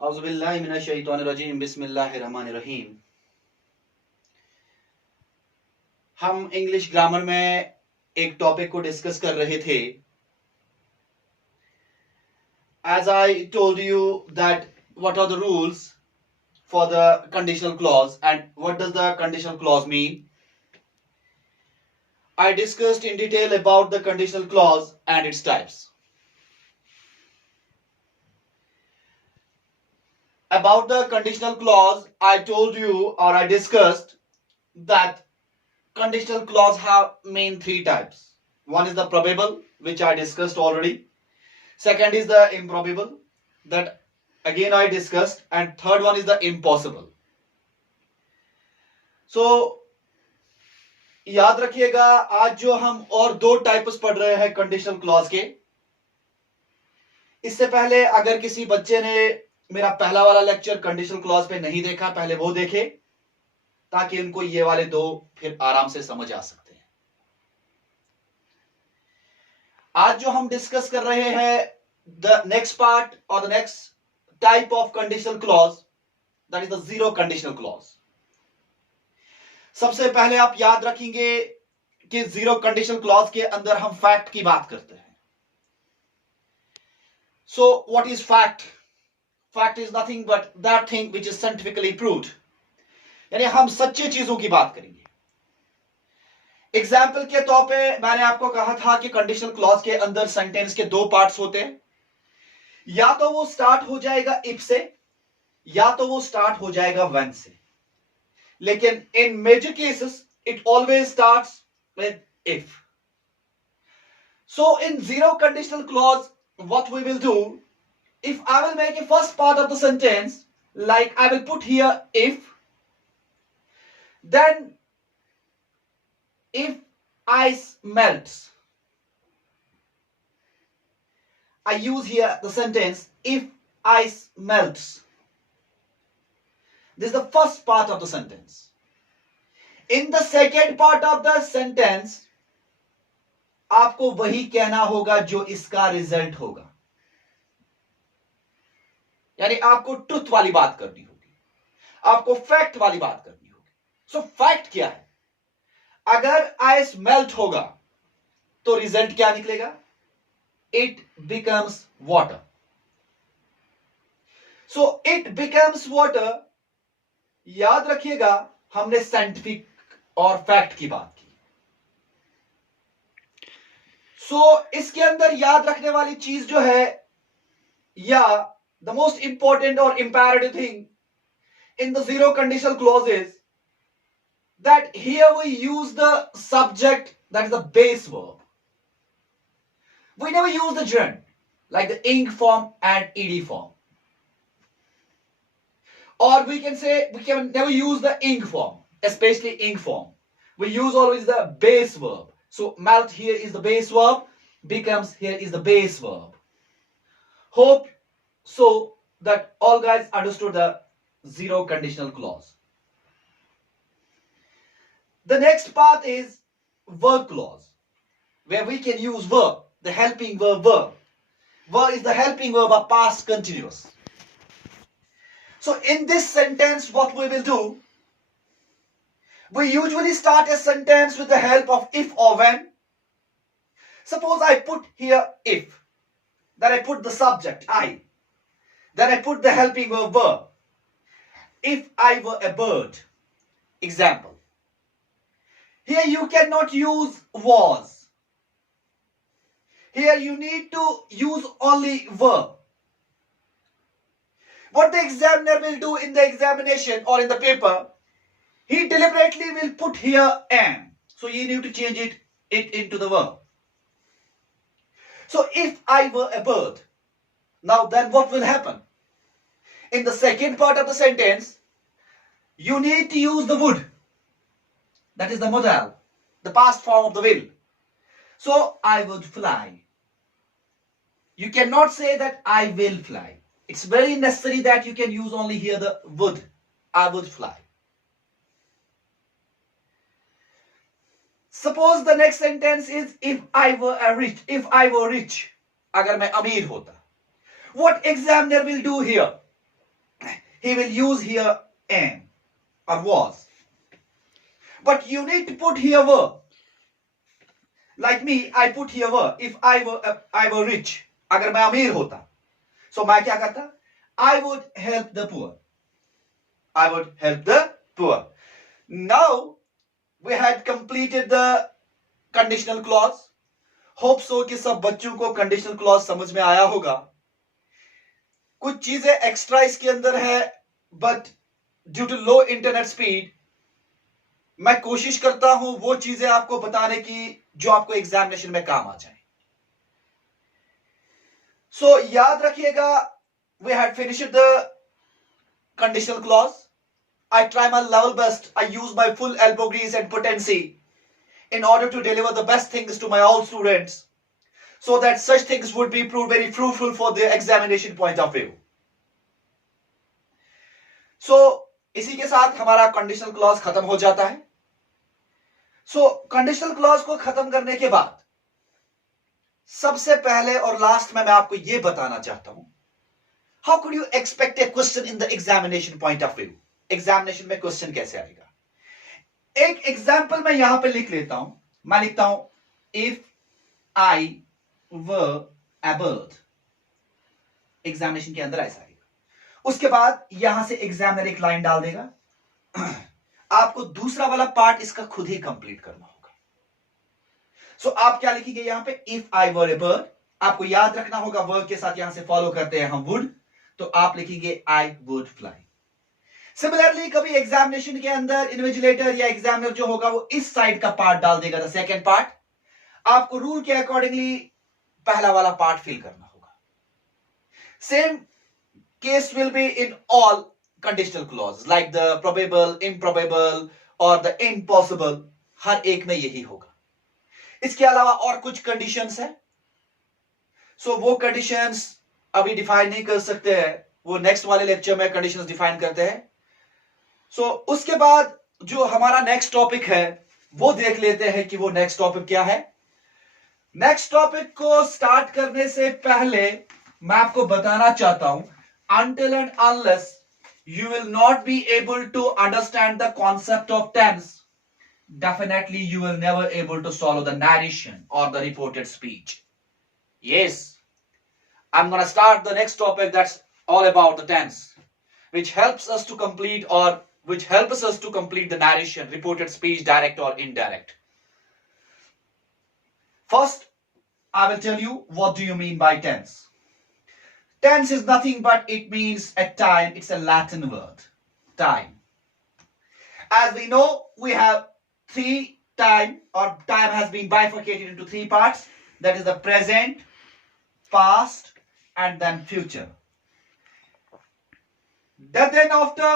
औज़ुबिल्लाहि मिनश्शैतानिर्रजीम बिस्मिल्लाहिर्रहमानिर्रहीम। हम English grammar में एक टॉपिक को डिस्कस कर रहे थे. As I told you that what are the rules for the conditional clause and what does the conditional clause mean. I discussed in detail about the conditional clause and its types. About the conditional clause, I told you or I discussed that conditional clause have main three types. One is the probable, which I discussed already. Second is the improbable, that again I discussed, and third one is the impossible. So याद रखिएगा, आज जो हम और दो types पढ़ रहे हैं कंडीशनल क्लॉज के. इससे पहले अगर किसी बच्चे ने मेरा पहला वाला लेक्चर कंडीशनल क्लॉज पे नहीं देखा, पहले वो देखे ताकि उनको ये वाले दो फिर आराम से समझ आ सकते हैं. आज जो हम डिस्कस कर रहे हैं द नेक्स्ट पार्ट और the next type of conditional clause, that is the zero conditional clause. सबसे पहले आप याद रखेंगे कि जीरो कंडीशनल क्लॉज के अंदर हम फैक्ट की बात करते हैं. So what is fact? Fact is nothing but that thing which is scientifically proved. यानी हम सच्ची चीजों की बात करेंगे. एग्जाम्पल के तौर पे मैंने आपको कहा था कि कंडीशनल क्लॉज के अंदर सेंटेंस के दो पार्ट्स होते हैं. या तो वो स्टार्ट हो जाएगा इफ से, या तो वो स्टार्ट हो जाएगा व्हेन से. लेकिन in major cases it always starts with if. So in zero conditional clause what we will do, if I will make a first part of the sentence, like I will put here if, then if ice melts, I use here the sentence if ice melts. This is the first part of the sentence. In the second part of the sentence, आपको वही कहना होगा जो इसका result होगा. यानी आपको truth वाली बात करनी होगी, आपको फैक्ट वाली बात करनी होगी. सो फैक्ट क्या है? अगर आइस मेल्ट होगा तो रिजल्ट क्या निकलेगा? It becomes water. So it becomes water. याद रखिएगा, हमने साइंटिफिक और फैक्ट की बात की. इसके अंदर याद रखने वाली चीज जो है, या द मोस्ट इंपॉर्टेंट और imperative thing in the zero conditional clause is that here we use the subject, that is the base verb. We never use the gerund like the ing form and ed form, or we can never use the ing form, especially ing form. We use always the base verb. So melt here is the base verb, becomes here is the base verb. Hope so that all guys understood the zero conditional clause. The next part is verb clause, where we can use verb, the helping verb. Verb is the helping verb of past continuous. So in this sentence, what we will do, we usually start a sentence with the help of if or when. Suppose I put here if, then I put the subject I, then I put the helping verb. If I were a bird. Example. Here you cannot use was. Here you need to use only verb. What the examiner will do in the examination or in the paper, he deliberately will put here am. So you need to change it into the verb. So if I were a bird, now then what will happen? In the second part of the sentence, you need to use the would. That is the modal, the past form of the will. So I would fly. You cannot say that I will fly. It's very necessary that you can use only here the would. I would fly. Suppose the next sentence is if I were rich. If I were rich, अगर मैं अमीर होता. What examiner will do here? he will use here am or was. But you need to put here were. Like me, I put here were. If I were rich, अगर मैं अमीर होता, so मैं क्या करता? I would help the poor. I would help the poor. Now we had completed the conditional clause. Hope so कि सब बच्चों को conditional clause समझ में आया होगा. कुछ चीजें एक्स्ट्रा इसके अंदर है, but due to low internet speed, मैं कोशिश करता हूं वो चीजें आपको बताने की जो आपको एग्जामिनेशन में काम आ जाए. So याद रखिएगा, we had finished the conditional clause. I try my level best. I use my full elbow grease and potency in order to deliver the best things to my all students, so that such things would be proved very fruitful for their examination point of view. So इसी के साथ हमारा conditional clause खत्म हो जाता है. So conditional clause को खत्म करने के बाद सबसे पहले और लास्ट में मैं आपको ये बताना चाहता हूं, how could you expect a question in the examination point of view? Examination में क्वेश्चन कैसे आएगा? एक एग्जाम्पल मैं यहां पे लिख लेता हूं. मैं लिखता हूं if I were a bird. Examination के अंदर ऐसा आएगा. उसके बाद यहां से एग्जामिनर एक लाइन डाल देगा. आपको दूसरा वाला पार्ट इसका खुद ही कंप्लीट करना होगा. सो आप क्या लिखेंगे यहां पे? If I were a bird. आपको याद रखना होगा वर्ब के साथ यहां से फॉलो करते हैं हम वुड, तो आप लिखेंगे आई वुड फ्लाई. सिमिलरली कभी एग्जामिनेशन के अंदर इन्विजिलेटर या एग्जामिनर जो होगा वो इस साइड का पार्ट डाल देगा, द सेकंड पार्ट. आपको रूल के अकॉर्डिंगली पहला वाला पार्ट फिल करना होगा. Same case will be in all conditional clause, like the probable, improbable और द इम्पॉसिबल. हर एक में यही होगा. इसके अलावा और कुछ कंडीशंस है. सो वो कंडीशंस अभी डिफाइन नहीं कर सकते हैं, वो नेक्स्ट वाले लेक्चर में कंडीशंस डिफाइन करते हैं. सो उसके बाद जो हमारा नेक्स्ट टॉपिक है वो देख लेते हैं कि वो नेक्स्ट टॉपिक क्या है. नेक्स्ट टॉपिक को स्टार्ट करने से पहले मैं आपको बताना चाहता हूं, until and unless you will not be able to understand the concept of tense, definitely you will never able to follow the narration or the reported speech. Yes, I'm going to start the next topic that's all about the tense, which helps us to complete the narration, reported speech, direct or indirect. First, I will tell you what do you mean by tense. Tense is nothing but it means a time. It's a Latin word, time. As we know, we have three time, or time has been bifurcated into three parts. That is the present, past, and then future. Then after,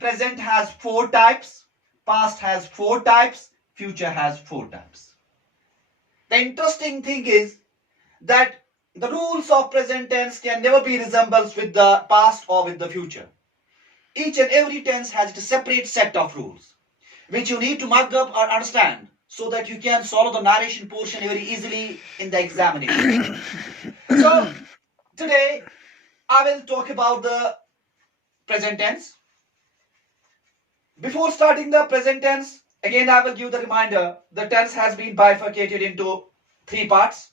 present has 4 types, past has 4 types, future has 4 types. The interesting thing is that the rules of present tense can never be resembled with the past or with the future. Each and every tense has a separate set of rules, which you need to mark up or understand so that you can follow the narration portion very easily in the examination. So, today I will talk about the present tense. Before starting the present tense, again I will give the reminder, the tense has been bifurcated into 3 parts: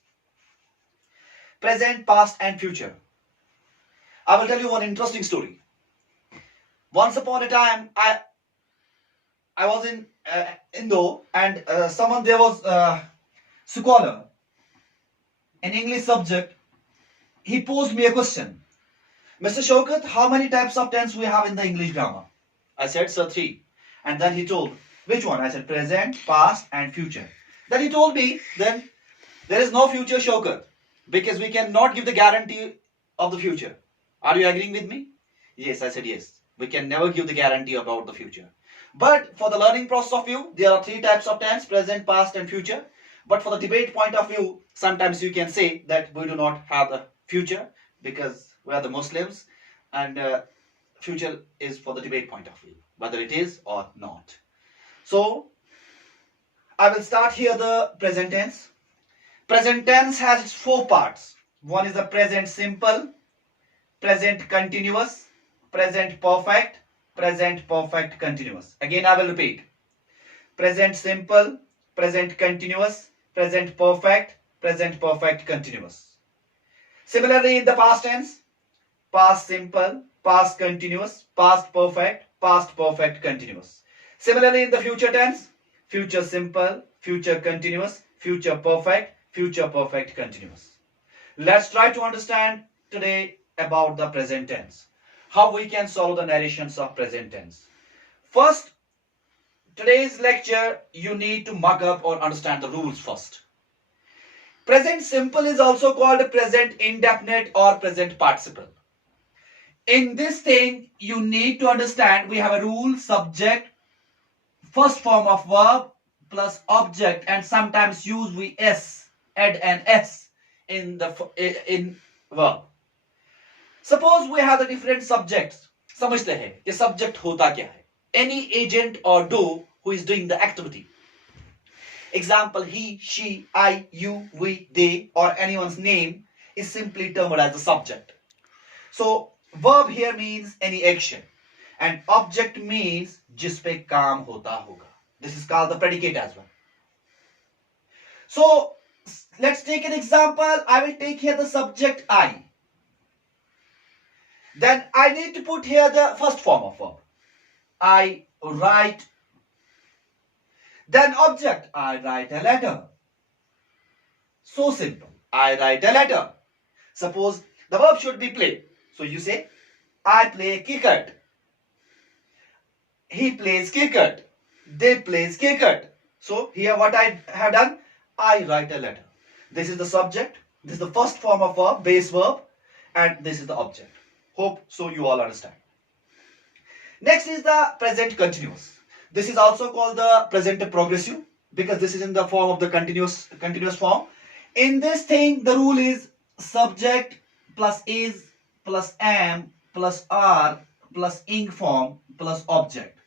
present, past and future. I will tell you one interesting story. Once upon a time, I was in Indo, and someone there was a scholar in English subject. He posed me a question. Mr. Shaukat, how many types of tense we have in the English grammar? I said, sir, 3. And then he told, which one? I said, present, past and future. Then he told me, then there is no future, Shaukat, because we cannot give the guarantee of the future. Are you agreeing with me? Yes, I said yes. We can never give the guarantee about the future. But for the learning process of view, there are 3 types of tense: present, past and future. But for the debate point of view, sometimes you can say that we do not have the future because we are the Muslims, and future is for the debate point of view, whether it is or not. So, I will start here the present tense. Present tense has its 4 parts. One is the present simple, present continuous, present perfect continuous. Again, I will repeat. Present simple, present continuous, present perfect continuous. Similarly, in the past tense, past simple, past continuous, past perfect continuous. Similarly, in the future tense, future simple, future continuous, future perfect continuous. Let's try to understand today about the present tense. How we can solve the narrations of present tense. First, today's lecture, you need to mug up or understand the rules first. Present simple is also called present indefinite or present participle. In this thing, you need to understand we have a rule, subject, first form of verb plus object, and sometimes use we s, add an s in verb. Suppose we have the different subjects. समझते हैं ये subject होता क्या है? Any agent or do who is doing the activity. Example, he, she, I, you, we, they, or anyone's name is simply termed as the subject. So verb here means any action, and object means जिस पे काम होता होगा. This is called the predicate as well. So let's take an example. I will take here the subject I. Then I need to put here the first form of verb. I write. Then object, I write a letter. So simple. I write a letter. Suppose the verb should be play. So you say, I play cricket. He plays cricket. They plays cricket. So here what I have done, I write a letter. This is the subject. This is the first form of verb, base verb, and this is the object. Hope so you all understand. Next is the present continuous. This is also called the present progressive because this is in the form of the continuous form. In this thing, the rule is subject plus is plus am plus are plus ing form plus object.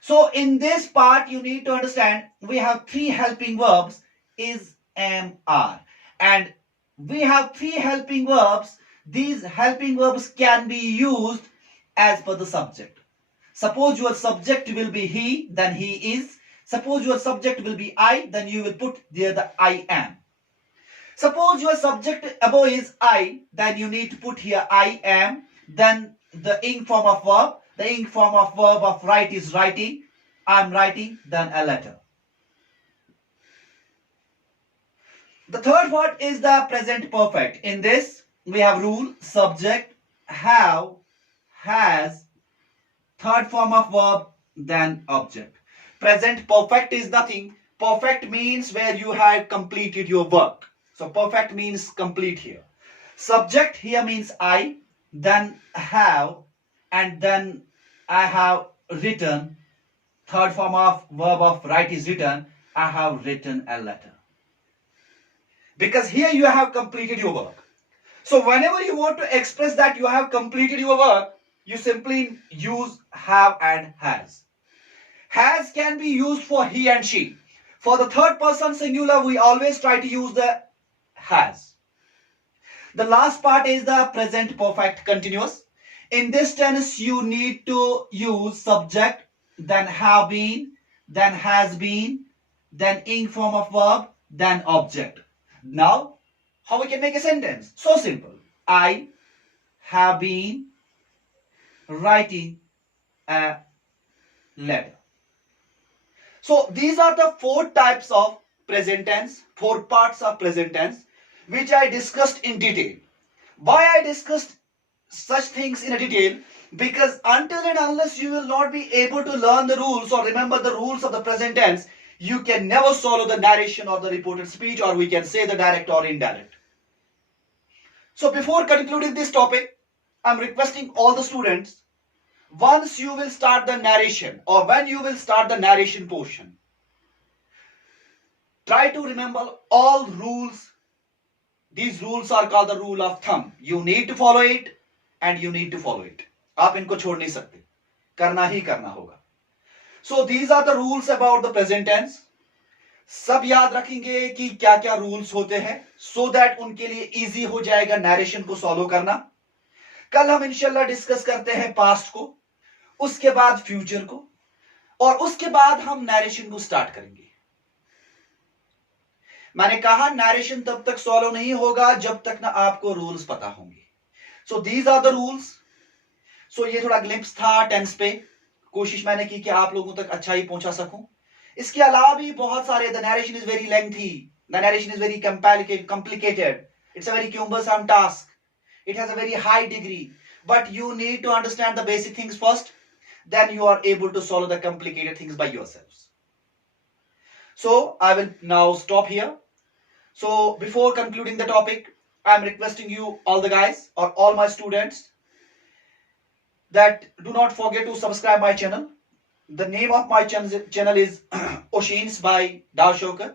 So in this part, you need to understand we have three helping verbs, is, am, are. And we have three helping verbs. These helping verbs can be used as per the subject. Suppose your subject will be he, then he is. Suppose your subject will be I, then you will put there the I am. Suppose your subject above is I, then you need to put here I am. Then the ing form of verb. The ing form of verb of write is writing. I am writing, then a letter. The third word is the present perfect. In this, we have rule, subject, have, has, third form of verb, then object. Present perfect is nothing. Perfect means where you have completed your work. So perfect means complete here. Subject here means I, then have, and then I have written. Third form of verb of write is written. I have written a letter. Because here you have completed your work. So whenever you want to express that you have completed your work, you simply use have and has. Has can be used for he and she. For the third person singular, we always try to use the has. The last part is the present perfect continuous. In this tense, you need to use subject, then have been, then has been, then ing form of verb, then object. Now, how we can make a sentence? So simple. I have been writing a letter. So these are the four types of present tense, four parts of present tense, which I discussed in detail. Why I discussed such things in a detail? Because until and unless you will not be able to learn the rules or remember the rules of the present tense, you can never follow the narration or the reported speech, or we can say the direct or indirect. So before concluding this topic, I'm requesting all the students, once you will start the narration or when you will start the narration portion, try to remember all rules. These rules are called the rule of thumb. You need to follow it and you need to follow it. आप इनको छोड़ नहीं सकते, करना ही करना होगा. So these are the rules about the present tense. सब याद रखेंगे कि क्या क्या rules होते हैं, so that उनके लिए easy हो जाएगा narration को follow करना. कल हम इंशाल्लाह डिस्कस करते हैं पास्ट को, उसके बाद फ्यूचर को, और उसके बाद हम नरेशन को स्टार्ट करेंगे। मैंने कहा नरेशन तब तक सॉल्व नहीं होगा जब तक ना आपको रूल्स पता होंगे। So these are the rules. So ये थोड़ा ग्लिम्स था टेंस पे, कोशिश मैंने की कि आप लोगों तक अच्छा ही पहुंचा सकूं। इसके अलावा भी बहुत सारे, the narration is very lengthy, the narration is very complicated, it's a very cumbersome task, it has a very high degree, but you need to understand the basic things first, then you are able to solve the complicated things by yourselves. So I will now stop here. So before concluding the topic, I am requesting you, all the guys or all my students, that do not forget to subscribe my channel. The name of my channel is Oceans by Dow Shoker.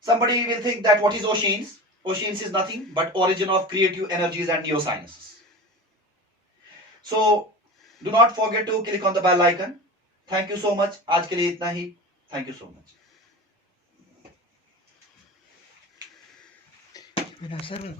Somebody will think that what is Oceans? Oceans is nothing but origin of creative energies and neurosciences. So do not forget to click on the bell icon. Thank you so much. आज के लिए इतना ही. Thank you so much. Mira, cerra el